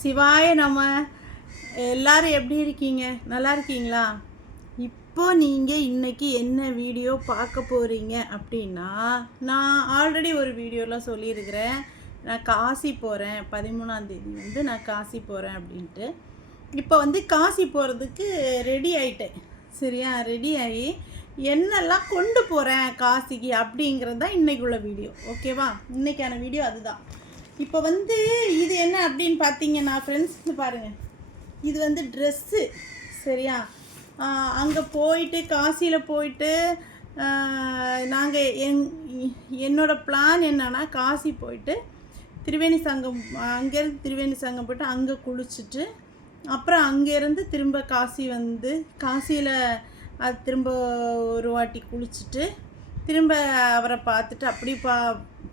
சிவாய நம்ம எல்லாரும் எப்படி இருக்கீங்க? நல்லா இருக்கீங்களா? இப்போ நீங்கள் இன்றைக்கி என்ன வீடியோ பார்க்க போகிறீங்க அப்படின்னா நான் ஆல்ரெடி ஒரு வீடியோவில் சொல்லியிருக்கிறேன். நான் காசி போகிறேன் பதிமூணாந்தேதி வந்து நான் காசி போகிறேன் அப்படின்ட்டு. இப்போ வந்து காசி போகிறதுக்கு ரெடி ஆயிட்டேன். சரியா? ரெடி ஆகி என்னெல்லாம் கொண்டு போகிறேன் காசிக்கு அப்படிங்கிறது தான் இன்றைக்குள்ள வீடியோ ஓகேவா இன்றைக்கான வீடியோ அதுதான். இப்போ வந்து இது என்ன அப்படின்னு பார்த்தீங்கன்னா ஃப்ரெண்ட்ஸ் பாருங்கள் இது வந்து ட்ரெஸ்ஸு சரியா? அங்கே போயிட்டு காசியில் போயிட்டு நாங்கள் எங் என்னோடய பிளான் என்னன்னா காசி போயிட்டு திரிவேணி சங்கம் அங்கேருந்து திரிவேணி சங்கம் போயிட்டு அங்கே குளிச்சுட்டு அப்புறம் அங்கேருந்து திரும்ப காசி வந்து காசியில் அது திரும்ப ஒரு வாட்டி குளிச்சுட்டு திரும்ப அவரை பார்த்துட்டு அப்படி பா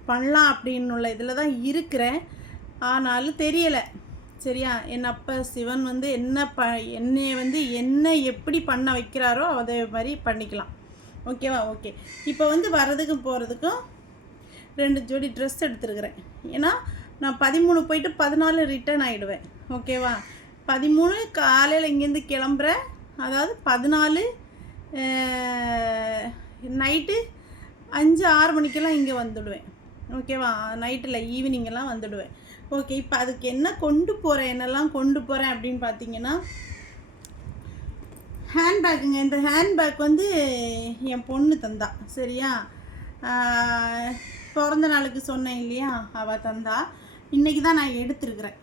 பண்ணலாம் அப்படின்னு உள்ள இதில் தான் இருக்கிறேன். ஆனாலும் தெரியலை. சரியா? என் அப்பா சிவன் வந்து என்ன ப என்னை வந்து என்ன எப்படி பண்ண வைக்கிறாரோ அதே மாதிரி பண்ணிக்கலாம். ஓகேவா? ஓகே. இப்போ வந்து வர்றதுக்கும் போகிறதுக்கும் ரெண்டு ஜோடி ட்ரெஸ் எடுத்துருக்குறேன். ஏன்னா நான் பதிமூணு போயிட்டு பதினாலு ரிட்டர்ன் ஆகிடுவேன் ஓகேவா? பதிமூணு காலையில் இங்கேருந்து கிளம்புறேன். அதாவது பதினாலு நைட்டு அஞ்சு ஆறு மணிக்கெல்லாம் இங்கே வந்துடுவேன். ஓகேவா நைட்டில் ஈவினிங்கெல்லாம் வந்துடுவேன். ஓகே இப்போ அதுக்கு என்ன கொண்டு போகிறேன் என்னெல்லாம் கொண்டு போகிறேன் அப்படின்னு பார்த்தீங்கன்னா ஹேண்ட்பேக்குங்க இந்த ஹேண்ட்பேக் வந்து என் பொண்ணு தந்தா. சரியா? பிறந்த நாளுக்கு சொன்னேன் இல்லையா? அவள் தந்தா. இன்றைக்கி தான் நான் எடுத்துருக்குறேன்.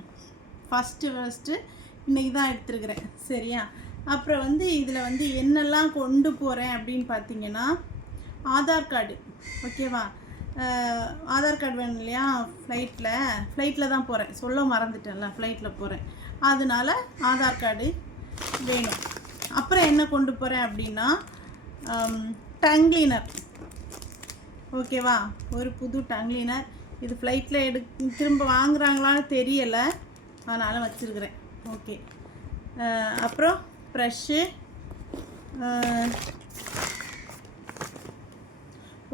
ஃபஸ்ட்டு ஃபஸ்ட்டு இன்றைக்கி தான் எடுத்துருக்குறேன். சரியா? அப்புறம் வந்து இதில் வந்து என்னெல்லாம் கொண்டு போகிறேன் அப்படின்னு பார்த்தீங்கன்னா ஆதார் கார்டு. ஓகேவா ஆதார் கார்டு வேணும் இல்லையா? ஃப்ளைட்டில் ஃப்ளைட்டில் தான் போகிறேன் சொல்ல மறந்துட்டேன்ல ஃப்ளைட்டில் போகிறேன் அதனால ஆதார் கார்டு வேணும். அப்புறம் என்ன கொண்டு போகிறேன் அப்படின்னா டங்க்ளீனர் ஓகேவா ஒரு புது டங்க்ளீனர் இது ஃப்ளைட்டில் எடு திரும்ப வாங்குறாங்களான்னு தெரியலை. அதனால் வச்சுருக்கிறேன். ஓகே அப்புறம் ப்ரெஷ்ஷு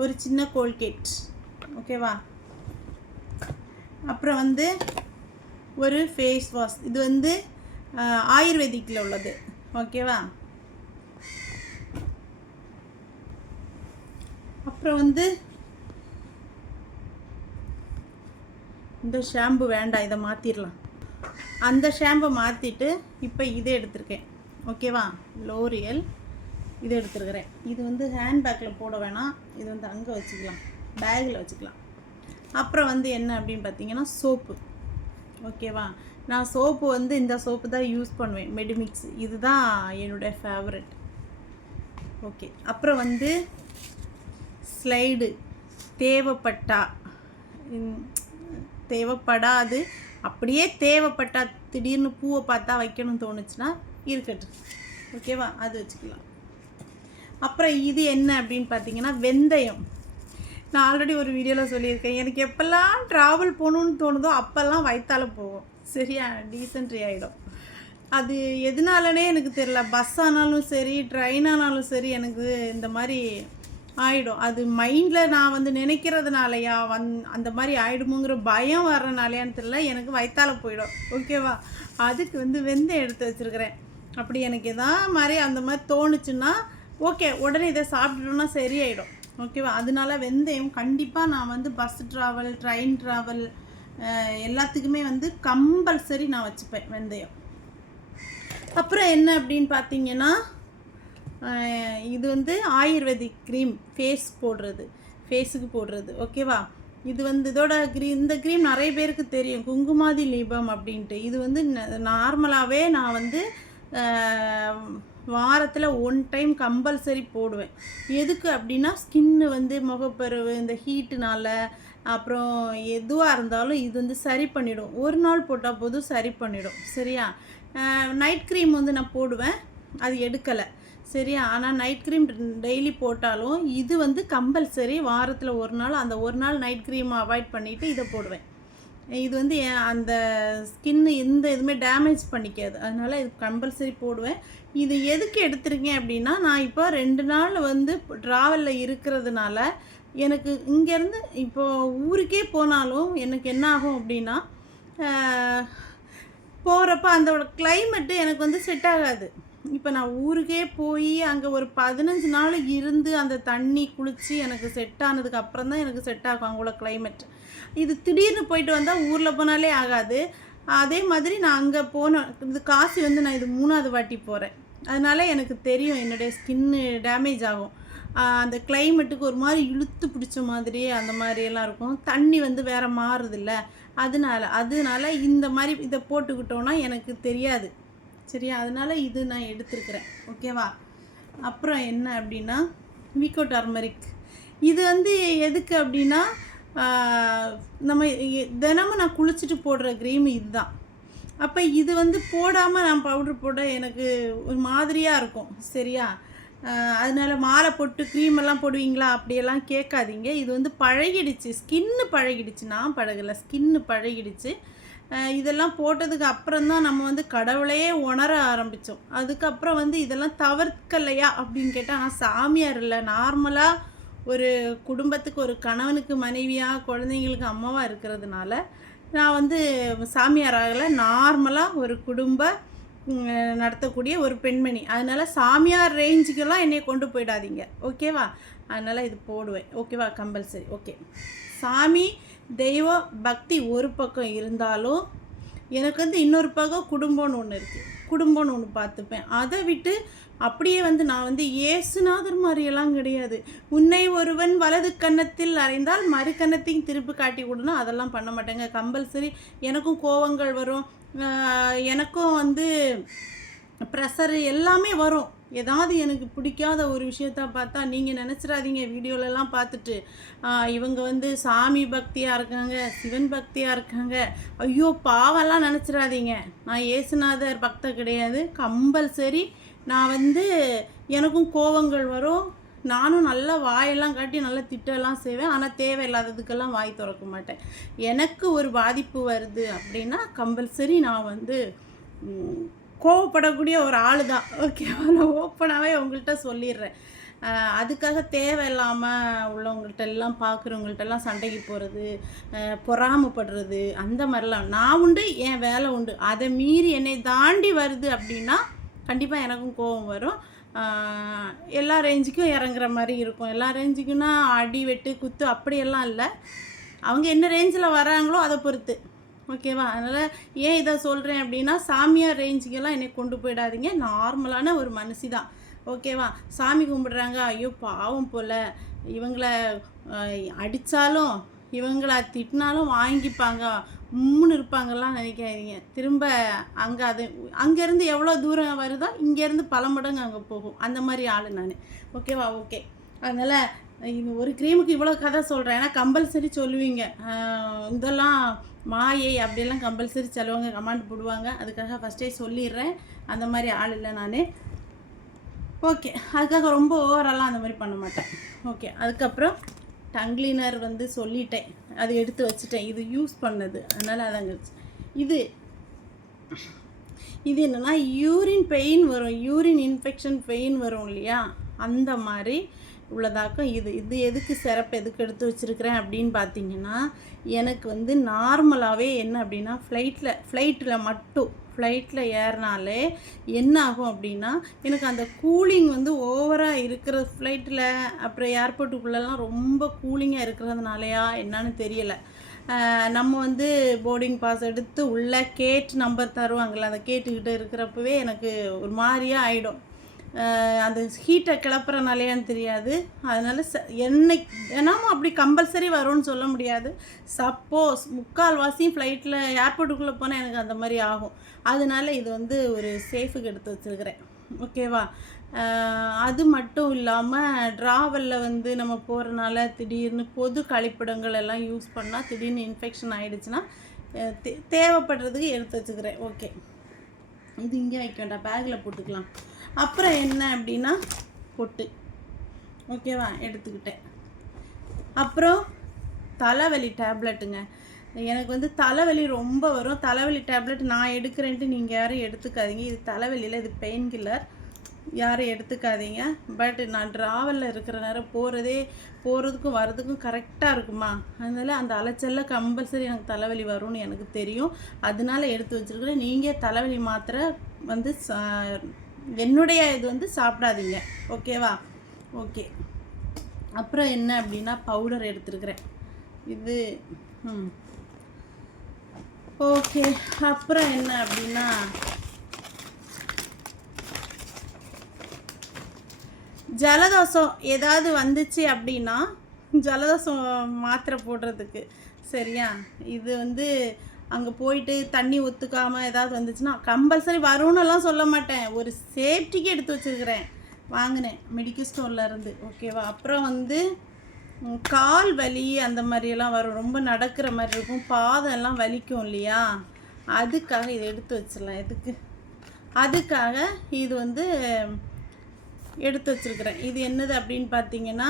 ஒரு சின்ன கோல்கேட் ஓகேவா? அப்புறம் வந்து ஒரு ஃபேஸ் வாஷ் இது வந்து ஆயுர்வேதிக்கில் உள்ளது. ஓகேவா? அப்புறம் வந்து இந்த ஷாம்பு வேண்டாம் இதை மாற்றிடலாம் அந்த ஷாம்பை மாற்றிட்டு இப்போ இதை எடுத்திருக்கேன். ஓகேவா? லோரியல் இது எடுத்துருக்கிறேன். இது வந்து ஹேண்ட்பேக்கில் போட வேணாம். இது வந்து அங்கே வச்சுக்கலாம். பேக்கில் வச்சுக்கலாம். அப்புறம் வந்து என்ன அப்படின்னு பார்த்தீங்கன்னா சோப்பு. ஓகேவா? நான் சோப்பு வந்து இந்த சோப்பு தான் யூஸ் பண்ணுவேன். மெடிமிக்ஸ். இதுதான் என்னுடைய ஃபேவரட் ஓகே. அப்புறம் வந்து ஸ்லைடு. தேவைப்பட்டா. தேவைப்படாது. அப்படியே தேவைப்பட்டா திடீர்னு பூவை பார்த்தா வைக்கணும்னு தோணுச்சுன்னா இருக்கட்டும். ஓகேவா? அது வச்சுக்கலாம். அப்புறம் இது என்ன அப்படின்னு பார்த்தீங்கன்னா வெந்தயம். நான் ஆல்ரெடி ஒரு வீடியோவில் சொல்லியிருக்கேன். எனக்கு எப்போல்லாம் ட்ராவல் போகணுன்னு தோணுதோ அப்போல்லாம் வயிற்றால போகும். சரியா? டீசென்ட்ரி ஆகிடும் அது எதனாலனே எனக்கு தெரில பஸ் ஆனாலும் சரி ட்ரெயின் ஆனாலும் சரி எனக்கு இந்த மாதிரி ஆயிடும். அது மைண்டில் நான் வந்து நினைக்கிறதுனாலையா வந் அந்த மாதிரி ஆயிடுமோங்கிற பயம் வர்றனாலையான்னு தெரியல. எனக்கு வயிற்றால போயிடும். ஓகேவா அதுக்கு வந்து வெந்தயம் எடுத்து வச்சுருக்கிறேன். அப்படி எனக்கு எதாவது மாதிரி அந்த மாதிரி தோணுச்சுன்னா ஓகே உடனே இதை சாப்பிட்டுட்டோம்னா சரியாயிடும். ஓகேவா அதனால வெந்தயம் கண்டிப்பாக நான் வந்து பஸ் ட்ராவல் ட்ரெயின் ட்ராவல் எல்லாத்துக்குமே வந்து கம்பல்சரி நான் வச்சுப்பேன் வெந்தயம். அப்புறம் என்ன அப்படின்னு பார்த்தீங்கன்னா இது வந்து ஆயுர்வேதிக் க்ரீம் ஃபேஸ் போடுறது ஃபேஸுக்கு போடுறது. ஓகேவா இது வந்து இதோட க்ரீ இந்த க்ரீம் நிறைய பேருக்கு தெரியும். குங்குமாதி லீபம் அப்படின்ட்டு. இது வந்து நார்மலாகவே நான் வந்து வாரத்தில் ஒன் டைம் கம்பல்சரி போடுவேன். எதுக்கு அப்படின்னா ஸ்கின்னு வந்து முகப்பருவு இந்த ஹீட்டுனால அப்புறம் எதுவாக இருந்தாலும் இது வந்து சரி பண்ணிடும். ஒரு நாள் போட்டால் போதும் சரி பண்ணிடும். சரியா? நைட் க்ரீம் வந்து நான் போடுவேன். அது எடுக்கலை. சரியா? ஆனால் நைட் க்ரீம் டெய்லி போட்டாலும் இது வந்து கம்பல்சரி வாரத்தில் ஒரு நாள் அந்த ஒரு நாள் நைட் க்ரீம் அவாய்ட் பண்ணிவிட்டு இதை போடுவேன். இது வந்து அந்த ஸ்கின்னு எந்த இதுவுமே டேமேஜ் பண்ணிக்காது. அதனால இது கம்பல்சரி போடுவேன். இது எதுக்கு எடுத்திருக்கேன் அப்படின்னா நான் இப்போ ரெண்டு நாள் வந்து ட்ராவலில் இருக்கிறதுனால எனக்கு இங்கேருந்து இப்போ ஊருக்கே போனாலும் எனக்கு என்ன ஆகும் அப்படின்னா போகிறப்ப அந்த கிளைமேட்டு எனக்கு வந்து செட் ஆகாது. இப்போ நான் ஊருக்கே போய் அங்கே ஒரு பதினஞ்சு நாள் இருந்து அந்த தண்ணி குளித்து எனக்கு செட் ஆனதுக்கு அப்புறம் தான் எனக்கு செட் ஆகும் அங்கே உள்ள இது திடீர்னு போயிட்டு வந்தால் ஊரில் போனாலே ஆகாது. அதே மாதிரி நான் அங்கே போன இது காசு வந்து நான் இது மூணாவது வாட்டி போகிறேன் அதனால எனக்கு தெரியும் என்னுடைய ஸ்கின்னு டேமேஜ் ஆகும். அந்த கிளைமேட்டுக்கு ஒரு மாதிரி இழுத்து பிடிச்ச மாதிரி அந்த மாதிரியெல்லாம் இருக்கும். தண்ணி வந்து வேறு மாறுதில்ல. அதனால அதனால இந்த மாதிரி இதை போட்டுக்கிட்டோன்னா எனக்கு தெரியாது. சரியா? அதனால் இது நான் எடுத்துருக்குறேன். ஓகேவா அப்புறம் என்ன அப்படின்னா விகோ டர்மரிக் இது வந்து எதுக்கு அப்படின்னா நம்ம தினமும் நான் குளிச்சுட்டு போடுற க்ரீம் இதுதான். அப்போ இது வந்து போடாமல் நான் பவுடர் போட எனக்கு ஒரு மாதிரியாக இருக்கும். சரியா? அதனால மாலை போட்டு க்ரீம் எல்லாம் போடுவீங்களா? அப்படியெல்லாம் கேட்காதீங்க. இது வந்து பழகிடுச்சு. ஸ்கின்னு பழகிடுச்சு. நான் பழகலை. ஸ்கின்னு பழகிடுச்சு. இதெல்லாம் போட்டதுக்கு அப்புறம் தான் நம்ம வந்து கடவுளையே உணர ஆரம்பித்தோம் அதுக்கப்புறம் வந்து இதெல்லாம் தவிர்க்கலையா அப்படின்னு கேட்டால் நான் சாமியார் இல்லை. நார்மலாக ஒரு குடும்பத்துக்கு ஒரு கணவனுக்கு மனைவியாக குழந்தைங்களுக்கு அம்மாவாக இருக்கிறதுனால நான் வந்து சாமியார் ஆகலை நார்மலாக ஒரு குடும்ப நடத்தக்கூடிய ஒரு பெண்மணி. அதனால சாமியார் ரேஞ்சுக்கெல்லாம் என்னை கொண்டு போயிடாதீங்க. ஓகேவா? அதனால் இது போடுவேன். ஓகேவா? கம்பல்சரி. ஓகே. சாமி தெய்வம் பக்தி ஒரு பக்கம் இருந்தாலும் எனக்கு வந்து இன்னொரு பக்கம் குடும்பம்னு ஒன்று இருக்குது குடும்பம்னு ஒன்று பார்த்துப்பேன். அதை விட்டு அப்படியே வந்து நான் வந்து ஏசுநாதர் மாதிரியெல்லாம் கிடையாது. உன்னை ஒருவன் வலது கன்னத்தில் அறைந்தால் மறு கன்னத்தையும் திருப்பி காட்டி விடணும் அதெல்லாம் பண்ண மாட்டேங்க. கம்பல்சரி எனக்கும் கோவங்கள் வரும். எனக்கும் வந்து ப்ரெஷர் எல்லாமே வரும். ஏதாவது எனக்கு பிடிக்காத ஒரு விஷயத்த பார்த்தா நீங்கள் நினச்சிடாதீங்க. வீடியோலலாம் பார்த்துட்டு இவங்க வந்து சாமி பக்தியாக இருக்காங்க சிவன் பக்தியாக இருக்காங்க. ஐயோ பாவெல்லாம் நினச்சிடாதீங்க. நான் ஏசுநாதர் பக்த கிடையாது. கம்பல்சரி நான் வந்து எனக்கும் கோவங்கள் வரும். நானும் நல்லா வாயெல்லாம் காட்டி நல்லா திட்டெல்லாம் செய்வேன். ஆனால் தேவையில்லாததுக்கெல்லாம் வாய் திறக்க மாட்டேன். எனக்கு ஒரு பாதிப்பு வருது அப்படின்னா கம்பல்சரி நான் வந்து கோவப்படக்கூடிய ஒரு ஆள் தான் ஓகேவா நான் ஓப்பனாகவே உங்கள்கிட்ட சொல்லிடுறேன். அதுக்காக தேவையில்லாமல் உள்ளவங்கள்ட்ட எல்லாம் பார்க்குறவங்கள்ட்டெல்லாம் சண்டைக்கு போகிறது பொறாமப்படுறது அந்த மாதிரிலாம். நான் உண்டு என் வேலை உண்டு. அதை மீறி என்னை தாண்டி வருது அப்படின்னா கண்டிப்பாக எனக்கும் கோபம் வரும். எல்லா ரேஞ்சுக்கும் இறங்குற மாதிரி இருக்கும். எல்லா ரேஞ்சுக்குன்னா அடி வெட்டு குத்து அப்படியெல்லாம் இல்லை. அவங்க என்ன ரேஞ்சில் வராங்களோ அதை பொறுத்து. ஓகேவா? அதனால் ஏன் இதை சொல்கிறேன் அப்படின்னா சாமியார் ரேஞ்சுக்கெல்லாம் என்னை கொண்டு போயிடாதீங்க. நார்மலான ஒரு மனுஷி தான் ஓகேவா? சாமி கும்பிடுறாங்க. ஐயோ பாவம் போல். இவங்களை அடித்தாலும் இவங்கள திட்டினாலும் வாங்கிப்பாங்க. உம்முன்னு இருப்பாங்கலாம் நினைக்காதீங்க. திரும்ப அங்கே அது அங்கேருந்து எவ்வளோ தூரம் வருதோ இங்கேருந்து பல மடங்கு அங்கே போகும். அந்த மாதிரி ஆள் நான். ஓகேவா? ஓகே. அதனால் இது ஒரு க்ரீமுக்கு இவ்வளோ கதை சொல்கிறேன் ஏன்னா கம்பல்சரி சொல்லுவீங்க. இதெல்லாம் மாயை அப்படியெல்லாம் கம்பல்சரி செலவங்க கமாண்ட் போடுவாங்க. அதுக்காக ஃபஸ்ட்டே சொல்லிடுறேன். அந்த மாதிரி ஆள் இல்லை நான். ஓகே அதுக்காக ரொம்ப ஓவராலாம் அந்த மாதிரி பண்ண மாட்டேன். ஓகே அதுக்கப்புறம் டங்க்ளீனர் வந்து சொல்லிட்டேன். அது எடுத்து வச்சுட்டேன். இது யூஸ் பண்ணது. அதனால் அதாங்க இது இது என்னென்னா யூரின் பெயின் வரும். யூரின் இன்ஃபெக்ஷன் பெயின் வரும் இல்லையா? அந்த மாதிரி உள்ளதாக்கும். இது இது எதுக்கு சிறப்பு எதுக்கு எடுத்து வச்சுருக்கிறேன் அப்படின்னு பார்த்தீங்கன்னா எனக்கு வந்து நார்மலாகவே என்ன அப்படின்னா ஃப்ளைட்டில் ஃப்ளைட்டில் மட்டும் ஃப்ளைட்டில் ஏறினாலே என்ன ஆகும் அப்படின்னா எனக்கு அந்த கூலிங் வந்து ஓவராக இருக்கிற ஃப்ளைட்டில் அப்புறம் ஏர்போர்ட்டுக்குள்ளெல்லாம் ரொம்ப கூலிங்காக இருக்கிறதுனாலயா என்னன்னு தெரியலை. நம்ம வந்து போர்டிங் பாஸ் எடுத்து உள்ளே கேட் நம்பர் தருவாங்கள்ல அதை கேட்டுக்கிட்ட இருக்கிறப்பவே எனக்கு ஒரு மாதிரியாக ஆகிடும் அந்த ஹீட்டை கிளப்புறனாலேயான்னு தெரியாது. அதனால் ச என்னை தினமும் அப்படி கம்பல்சரி வரும்னு சொல்ல முடியாது. சப்போஸ் முக்கால்வாசியும் ஃப்ளைட்டில் ஏர்போர்ட்டுக்குள்ளே போனால் எனக்கு அந்த மாதிரி ஆகும். அதனால இது வந்து ஒரு சேஃபுக்கு எடுத்து வச்சுருக்கிறேன். ஓகேவா அது மட்டும் இல்லாமல் ட்ராவலில் வந்து நம்ம போகிறனால திடீர்னு பொது கழிப்பிடங்கள் எல்லாம் யூஸ் பண்ணால் திடீர்னு இன்ஃபெக்ஷன் ஆகிடுச்சுன்னா தே தேவைப்படுறதுக்கு எடுத்து வச்சுக்கிறேன். ஓகே இது இங்கே வைக்க வேண்டாம். பேக்கில் போட்டுக்கலாம். அப்புறம் என்ன அப்படின்னா பொட்டு. ஓகேவா? எடுத்துக்கிட்டேன். அப்புறம் தலைவலி டேப்லெட்டுங்க. எனக்கு வந்து தலைவலி ரொம்ப வரும். தலைவலி டேப்லெட் நான் எடுக்கிறேன்ட்டு நீங்கள் யாரும் எடுத்துக்காதீங்க. இது தலைவலியில் இது பெயின் கில்லர். யாரும் எடுத்துக்காதீங்க. பட் நான் ட்ராவலில் இருக்கிற நேரம் போகிறதே போகிறதுக்கும் வர்றதுக்கும் கரெக்டாக இருக்குமா? அதனால அந்த அலைச்சலில் கம்பல்சரி எனக்கு தலைவலி வரும்னு எனக்கு தெரியும். அதனால எடுத்து வச்சுருக்கிறேன். நீங்கள் தலைவலி மாத்திரை வந்து என்னுடைய இது வந்து சாப்பிடாதீங்க. ஓகேவா? ஓகே. அப்புறம் என்ன அப்படின்னா பவுடர் எடுத்துருக்குறேன். இது ம். ஓகே. அப்புறம் என்ன அப்படின்னா ஜலதோஷம் ஏதாவது வந்துச்சு அப்படின்னா ஜலதோஷம் மாத்திரை போடுறதுக்கு. சரியா? இது வந்து அங்கே போயிட்டு தண்ணி ஒத்துக்காமல் ஏதாவது வந்துச்சுன்னா கம்பல்சரி வரும்னுலாம் சொல்ல மாட்டேன். ஒரு சேஃப்டிக்கு எடுத்து வச்சுருக்கிறேன். வாங்கினேன். மெடிக்கல் ஸ்டோர்லேருந்து ஓகேவா அப்புறம் வந்து கால் வலி அந்த மாதிரியெல்லாம் வரும். ரொம்ப நடக்கிற மாதிரி இருக்கும். பாதம் எல்லாம் வலிக்கும் இல்லையா? அதுக்காக இதை எடுத்து வச்சிடலாம். எதுக்கு? அதுக்காக இது வந்து எடுத்து வச்சிருக்கிறேன். இது என்னது அப்படின்னு பார்த்தீங்கன்னா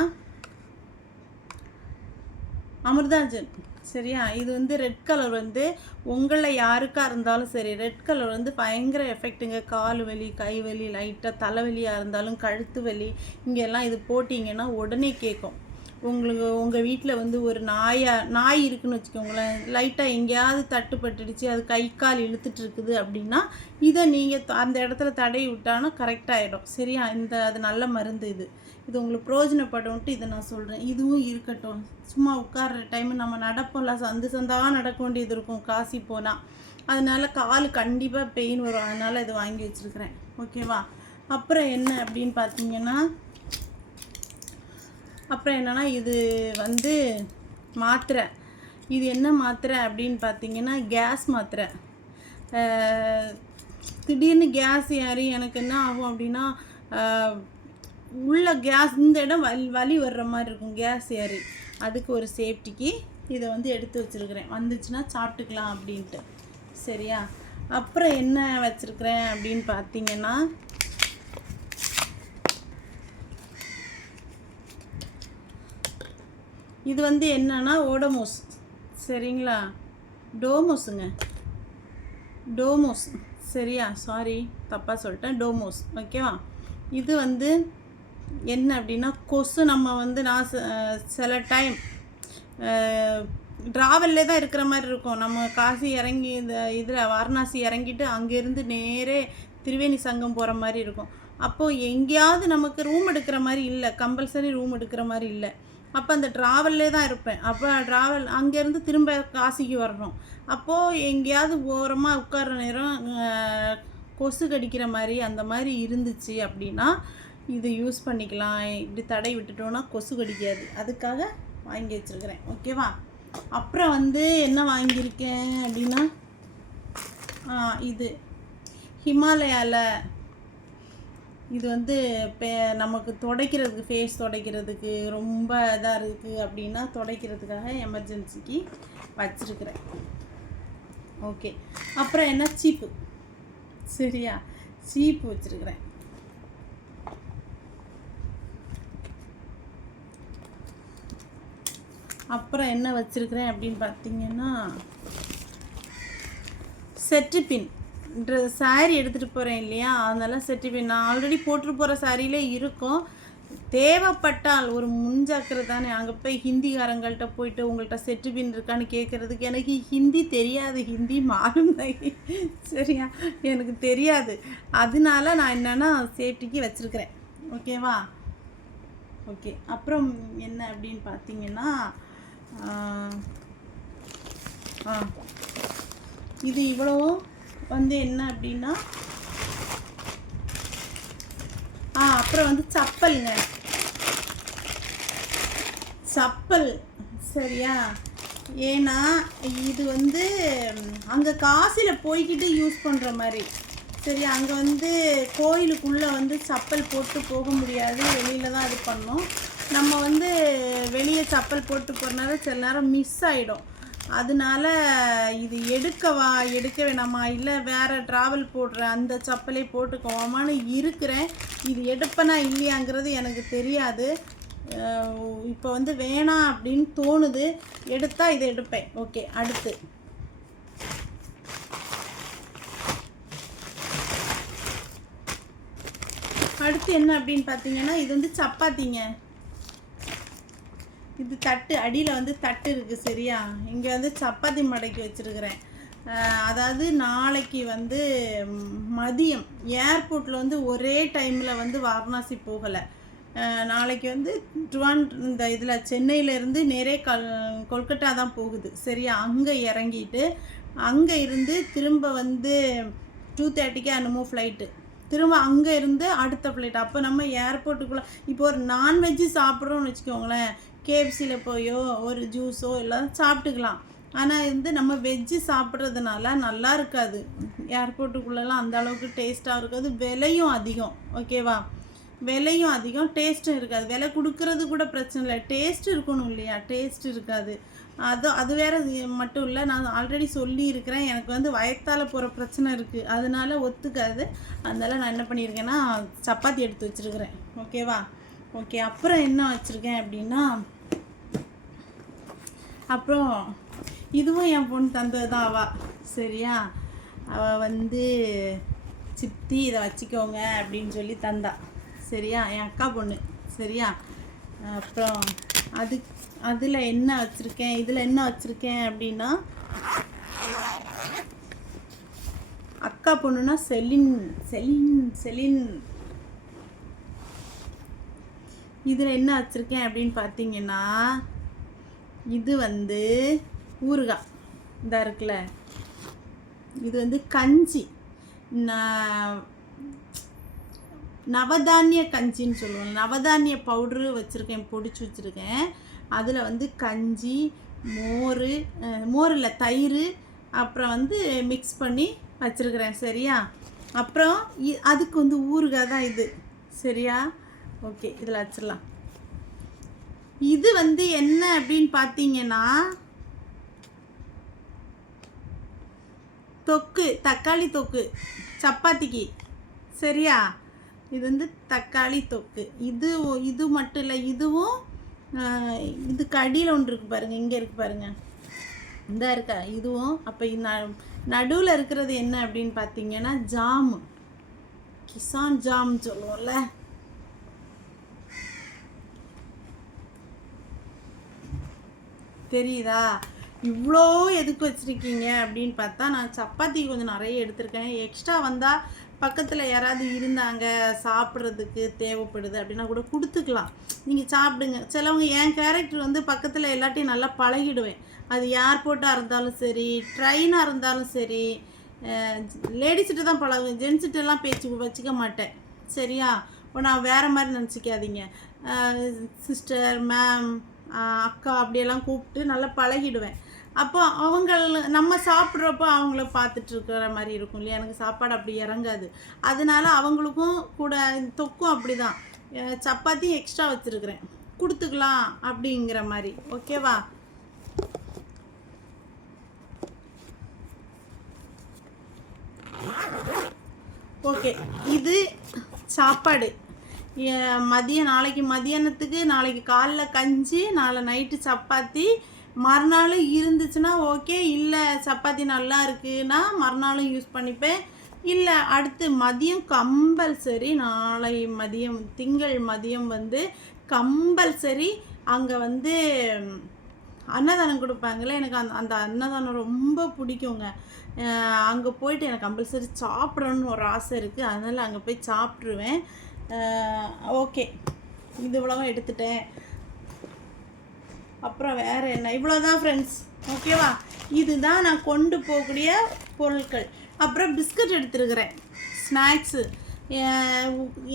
அமிர்தாஞ்சன். சரியா? இது வந்து ரெட் கலர் வந்து உங்களில் யாருக்காக இருந்தாலும் சரி ரெட் கலர் வந்து பயங்கர எஃபெக்ட்டுங்க கால் வலி கை வலி லைட்டாக தலைவலியாக இருந்தாலும் கழுத்து வலி இங்கெல்லாம் இது போட்டிங்கன்னா உடனே கேட்கும் உங்களுக்கு உங்கள் வீட்டில் வந்து ஒரு நாயாக நாய் இருக்குன்னு வச்சுக்கோங்களேன். லைட்டாக எங்கேயாவது தட்டுப்பட்டுடுச்சு அது கை கால் இழுத்துட்டு இருக்குது அப்படின்னா இதை நீங்கள் அந்த இடத்துல தடை விட்டாலும் கரெக்டாகிடும் சரியா? இந்த அது நல்ல மருந்து இது. இது உங்களுக்கு பிரயோஜனப்படும்ட்டு இதை நான் சொல்கிறேன் இதுவும் இருக்கட்டும். சும்மா உட்கார்ற டைம் நம்ம நடப்போம்ல சந்து சந்தாக நடக்க வேண்டியது இருக்கும் காசி போனால் அதனால கால் கண்டிப்பாக பெயின் வரும். அதனால் இது வாங்கி வச்சுருக்கிறேன். ஓகேவா அப்புறம் என்ன அப்படின்னு பார்த்தீங்கன்னா அப்புறம் என்னென்னா இது வந்து மாத்திரை. இது என்ன மாத்திரை அப்படின்னு பார்த்தீங்கன்னா கேஸ் மாத்திரை. திடீர்னு கேஸ் ஏறி எனக்கு என்ன ஆகும் அப்படின்னா உள்ள கேஸ் இந்த இடம் வலி வலி வர்ற மாதிரி இருக்கும் கேஸ் ஏறி. அதுக்கு ஒரு சேஃப்டிக்கு இதை வந்து எடுத்து வச்சுருக்கிறேன். வந்துச்சுன்னா சாப்பிட்டுக்கலாம் அப்படின்ட்டு. சரியா? அப்புறம் என்ன வச்சுருக்கிறேன் அப்படின்னு பார்த்தீங்கன்னா இது வந்து என்னன்னா ஓடோமோஸ். சரிங்களா? டோமோஸுங்க. டோமோஸ். சரியா? சாரி தப்பாக சொல்லிட்டேன். டோமோஸ். ஓகேவா இது வந்து என்ன அப்படின்னா கொசு நம்ம வந்து நான் ச- சில டைம் ட்ராவல்லே தான் இருக்கிற மாதிரி இருக்கும். நம்ம காசி இறங்கி இந்த இதில் வாரணாசி இறங்கிட்டு அங்கேருந்து நேரே திரிவேணி சங்கம் போகிற மாதிரி இருக்கும். அப்போது எங்கேயாவது நமக்கு ரூம் எடுக்கிற மாதிரி இல்லை. கம்பல்சரி ரூம் எடுக்கிற மாதிரி இல்லை. அப்போ அந்த ட்ராவல்லே தான் இருப்பேன். அப்போ ட்ராவல் அங்கேருந்து திரும்ப காசிக்கு வரணும் அப்போது எங்கேயாவது ஓரமாக உட்கார்ற நேரம் கொசு கடிக்கிற மாதிரி அந்த மாதிரி இருந்துச்சு அப்படின்னா இது யூஸ் பண்ணிக்கலாம். இப்படி தடை விட்டுட்டோன்னா கொசு கடிக்காது. அதுக்காக வாங்கி வச்சுருக்கிறேன். ஓகேவா அப்புறம் வந்து என்ன வாங்கியிருக்கேன் அப்படின்னா இது. ஹிமாலயாவில் இது வந்து பே நமக்கு துடைக்கிறதுக்கு ஃபேஸ் துடைக்கிறதுக்கு ரொம்ப இதாக இருக்குது அப்படின்னா துடைக்கிறதுக்காக எமர்ஜென்சிக்கு வச்சுருக்கிறேன். ஓகே அப்புறம் என்ன? சீப்பு. சரியா? சீப்பு வச்சுருக்கிறேன். அப்புறம் என்ன வச்சுருக்கிறேன் அப்படின்னு பார்த்தீங்கன்னா செட்டு பின் சாரி எடுத்துகிட்டு போகிறேன் இல்லையா? அதனால செட்டு பின் நான் ஆல்ரெடி போட்டு போகிற சாரியிலே இருக்கும். தேவைப்பட்டால் ஒரு முன்ஜாக்கிரதை தானே. அங்கே போய் ஹிந்திக்காரங்கள்ட்ட போயிட்டு உங்கள்கிட்ட செட்டு பின் இருக்கான்னு கேட்குறதுக்கு எனக்கு ஹிந்தி தெரியாது. ஹிந்தி மாறும் சரியா? எனக்கு தெரியாது. அதனால நான் என்னென்னா சேஃப்டிக்கு வச்சுருக்கிறேன். ஓகேவா ஓகே அப்புறம் என்ன அப்படின்னு பார்த்தீங்கன்னா ஆ இது இவ்வளவும் வந்து என்ன அப்படின்னா ஆ அப்புறம் வந்து சப்பல்ங்க. சப்பல் சரியா? ஏன்னா இது வந்து அங்கே காசில் போய்கிட்டு யூஸ் பண்ணுற மாதிரி. சரி அங்கே வந்து கோயிலுக்குள்ளே வந்து சப்பல் போட்டு போக முடியாது. வெளியில் தான் இது பண்ணோம். நம்ம வந்து வெளியே சப்பல் போட்டு போகிறனால சில நேரம் மிஸ் ஆகிடும் அதனால இது எடுக்கவா எடுக்க வேணாமா? இல்லை வேறு ட்ராவல் போடுற அந்த சப்பலே போட்டுக்கோமான்னு இருக்கிறேன். இது எடுப்பனா இல்லையாங்கிறது எனக்கு தெரியாது. இப்போ வந்து வேணாம் அப்படின்னு தோணுது. எடுத்தால் இதை எடுப்பேன். ஓகே அடுத்து. அடுத்து என்ன அப்படின்னு பார்த்தீங்கன்னா இது வந்து சப்பாத்திங்க. இது தட்டு அடியில் வந்து தட்டு இருக்குது சரியா? இங்கே வந்து சப்பாத்தி மடக்கி வச்சுருக்கிறேன். அதாவது நாளைக்கு வந்து மதியம் ஏர்போர்ட்டில் வந்து ஒரே டைமில் வந்து வாரணாசி போகலை. நாளைக்கு வந்து ட்ரிவான் இந்த இதில் சென்னையிலேருந்து நேரே கல் கொல்கட்டா தான் போகுது சரியா? அங்கே இறங்கிட்டு அங்கே இருந்து திரும்ப வந்து டூ தேர்ட்டிக்கே என்னமோ ஃப்ளைட்டு திரும்ப அங்கே இருந்து அடுத்த ஃப்ளைட் அப்போ நம்ம ஏர்போர்ட்டுக்குள்ளே இப்போ ஒரு நான்வெஜ்ஜு சாப்பிட்றோம்னு வச்சுக்கோங்களேன். கேஎஃப்சியில் போயோ ஒரு ஜூஸோ எல்லாம் சாப்பிட்டுக்கலாம். ஆனால் வந்து நம்ம வெஜ்ஜு சாப்பிட்றதுனால நல்லா இருக்காது. ஏர்போர்ட்டுக்குள்ளெல்லாம் அந்த அளவுக்கு டேஸ்ட்டாக இருக்காது. விலையும் அதிகம் ஓகேவா? விலையும் அதிகம் டேஸ்ட்டும் இருக்காது. விலை கொடுக்கறது கூட பிரச்சனை இல்லை. டேஸ்ட் இருக்கணும் இல்லையா? டேஸ்ட் இருக்காது. அது அது வேற மட்டும் இல்லை. நான் ஆல்ரெடி சொல்லியிருக்கிறேன். எனக்கு வந்து வயத்தால் போகிற பிரச்சனை இருக்குது அதனால ஒத்துக்காது. அதனால நான் என்ன பண்ணியிருக்கேன்னா சப்பாத்தி எடுத்து வச்சுருக்கிறேன். ஓகேவா? ஓகே அப்புறம் என்ன வச்சுருக்கேன் அப்படின்னா அப்புறம் இதுவும் என் பொண்ணு தந்தது தான் அவள் சரியா? அவள் வந்து சித்தி இதை வச்சுக்கோங்க அப்படின்னு சொல்லி தந்தா. சரியா? என் அக்கா பொண்ணு. சரியா? அப்புறம் அது அதில் என்ன வச்சுருக்கேன்? இதில் என்ன வச்சுருக்கேன் அப்படின்னா அக்கா பொண்ணுனா செலின் செலின் செலின். இதில் என்ன வச்சுருக்கேன் அப்படின்னு பார்த்தீங்கன்னா இது வந்து ஊறுகாய் இந்த இருக்குல்ல. இது வந்து கஞ்சி. நவதானிய கஞ்சின்னு சொல்லுவோம். நவதானிய பவுட்ரு வச்சுருக்கேன் பொடிச்சு வச்சுருக்கேன். அதில் வந்து கஞ்சி மோர் மோரில் தயிர் அப்புறம் வந்து மிக்ஸ் பண்ணி வச்சுருக்கிறேன். சரியா? அப்புறம் இ- அதுக்கு வந்து ஊறுகாய் தான் இது. சரியா? ஓகே இதில் வச்சிடலாம். இது வந்து என்ன அப்படின்னு பார்த்தீங்கன்னா தொக்கு தக்காளி தொக்கு சப்பாத்திக்கு. சரியா? இது வந்து தக்காளி தொக்கு. இது இது மட்டும் இல்லை இதுவும் இதுக்கு அடியில் ஒன்று இருக்கு பாருங்க இங்கே இருக்கு பாருங்க. இந்த இருக்கா? இதுவும் அப்போ நடுவில் இருக்கிறது என்ன அப்படின்னு பார்த்தீங்கன்னா ஜாமு. கிசான் ஜாம் சொல்லுவோம்ல. தெரியுதா? இவ்வளோ எதுக்கு வச்சுருக்கீங்க அப்படின்னு பார்த்தா நான் சப்பாத்தி கொஞ்சம் நிறைய எடுத்திருக்கேன். எக்ஸ்ட்ரா வந்தால் பக்கத்தில் யாராவது இருந்தாங்க சாப்பிட்றதுக்கு தேவைப்படுது அப்படின்னா கூட கொடுத்துக்கலாம். நீங்கள் சாப்பிடுங்க. சிலவங்க என் கேரக்டர் வந்து பக்கத்தில் எல்லாட்டையும் நல்லா பழகிடுவேன். அது ஏர்போர்ட்டாக இருந்தாலும் சரி ட்ரெயினாக இருந்தாலும் சரி லேடிஸ்கிட்ட தான் பழகுவேன். ஜென்ஸ்கிட்டலாம் பேச்சு வச்சுக்க மாட்டேன். சரியா? இப்போ நான் வேறு மாதிரி நினச்சிக்காதீங்க. சிஸ்டர் மேம் அக்கா அப்படியெல்லாம் கூப்பிட்டு நல்லா பழகிடுவேன். அப்போ அவங்க நம்ம சாப்பிட்றப்போ அவங்கள பார்த்துட்டு இருக்கிற மாதிரி இருக்கும் இல்லையா? எனக்கு சாப்பாடு அப்படி இறங்காது. அதனால அவங்களுக்கும் கூட தொக்கும் அப்படி தான் சப்பாத்தி எக்ஸ்ட்ரா வச்சுருக்கிறேன். கொடுத்துக்கலாம் அப்படிங்கிற மாதிரி. ஓகேவா ஓகே இது சாப்பாடு. மதியம் நாளைக்கு மதியானத்துக்கு நாளைக்கு காலைல கஞ்சி நாளை நைட்டு சப்பாத்தி. மறுநாள் இருந்துச்சுன்னா ஓகே. இல்லை சப்பாத்தி நல்லா இருக்குன்னா மறுநாளும் யூஸ் பண்ணிப்பேன். இல்லை அடுத்து மதியம் கம்பல்சரி நாளை மதியம் திங்கள் மதியம் வந்து கம்பல்சரி அங்கே வந்து அன்னதானம் கொடுப்பாங்களே எனக்கு அந்த அந்த அன்னதானம் ரொம்ப பிடிக்குங்க. அங்கே போயிட்டு எனக்கு கம்பல்சரி சாப்பிடணும்னு ஒரு ஆசை இருக்குது அதனால் அங்கே போய் சாப்பிட்ருவேன் ஓகே இது இவ்வளவும் எடுத்துட்டேன். அப்புறம் வேறு என்ன? இவ்வளோதான் ஃப்ரெண்ட்ஸ் ஓகேவா இதுதான் நான் கொண்டு போகக்கூடிய பொருட்கள். அப்புறம் பிஸ்கட் எடுத்துருக்கிறேன். ஸ்நாக்ஸு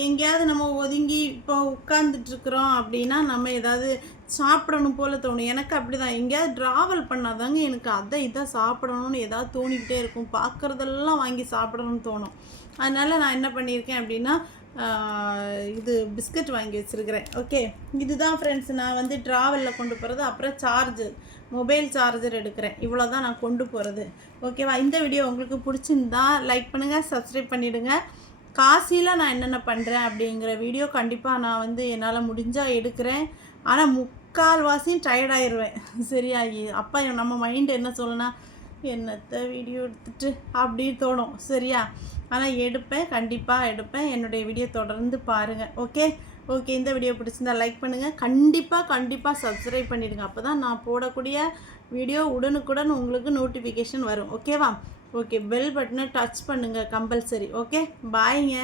எங்கேயாவது நம்ம ஒதுங்கி இப்போ உட்காந்துட்ருக்குறோம் அப்படின்னா நம்ம ஏதாவது சாப்பிடணும் போல் தோணும். எனக்கு அப்படி தான் எங்கேயாவது ட்ராவல் பண்ணாதாங்க எனக்கு அதை இதை சாப்பிடணும்னு ஏதாவது தோணிக்கிட்டே இருக்கும். பார்க்குறதெல்லாம் வாங்கி சாப்பிடணும்னு தோணும். அதனால் நான் என்ன பண்ணியிருக்கேன் அப்படின்னா இது பிஸ்கட் வாங்கி வச்சுருக்கிறேன். ஓகே இதுதான் ஃப்ரெண்ட்ஸ் நான் வந்து ட்ராவலில் கொண்டு போகிறது அப்புறம் சார்ஜர் மொபைல் சார்ஜர் எடுக்கிறேன். இவ்வளோ தான் நான் கொண்டு போகிறது ஓகேவா இந்த வீடியோ உங்களுக்கு பிடிச்சிருந்தா லைக் பண்ணுங்கள் சப்ஸ்கிரைப் பண்ணிவிடுங்க காசியில் நான் என்னென்ன பண்ணுறேன் அப்படிங்கிற வீடியோ கண்டிப்பாக நான் வந்து என்னால் முடிஞ்சால் எடுக்கிறேன். ஆனால் முக்கால்வாசியும் டயர்டாயிடுவேன் டயர்டாயிருவேன் சரியா? அப்பா நம்ம மைண்ட் என்ன சொல்லனா என்னத்த வீடியோ எடுத்துட்டு அப்படி தோணும் சரியா? ஆனால் எடுப்பேன் கண்டிப்பாக எடுப்பேன். என்னுடைய வீடியோ தொடர்ந்து பாருங்கள் ஓகே ஓகே இந்த வீடியோ பிடிச்சிருந்தா லைக் பண்ணுங்கள் கண்டிப்பாக கண்டிப்பாக சப்ஸ்கிரைப் பண்ணிடுங்க. அப்போ தான் நான் போடக்கூடிய வீடியோ உடனுக்குடன் உங்களுக்கு நோட்டிஃபிகேஷன் வரும் ஓகேவா ஓகே பெல் பட்டனை டச் பண்ணுங்கள் கம்பல்சரி ஓகே பாய்ங்க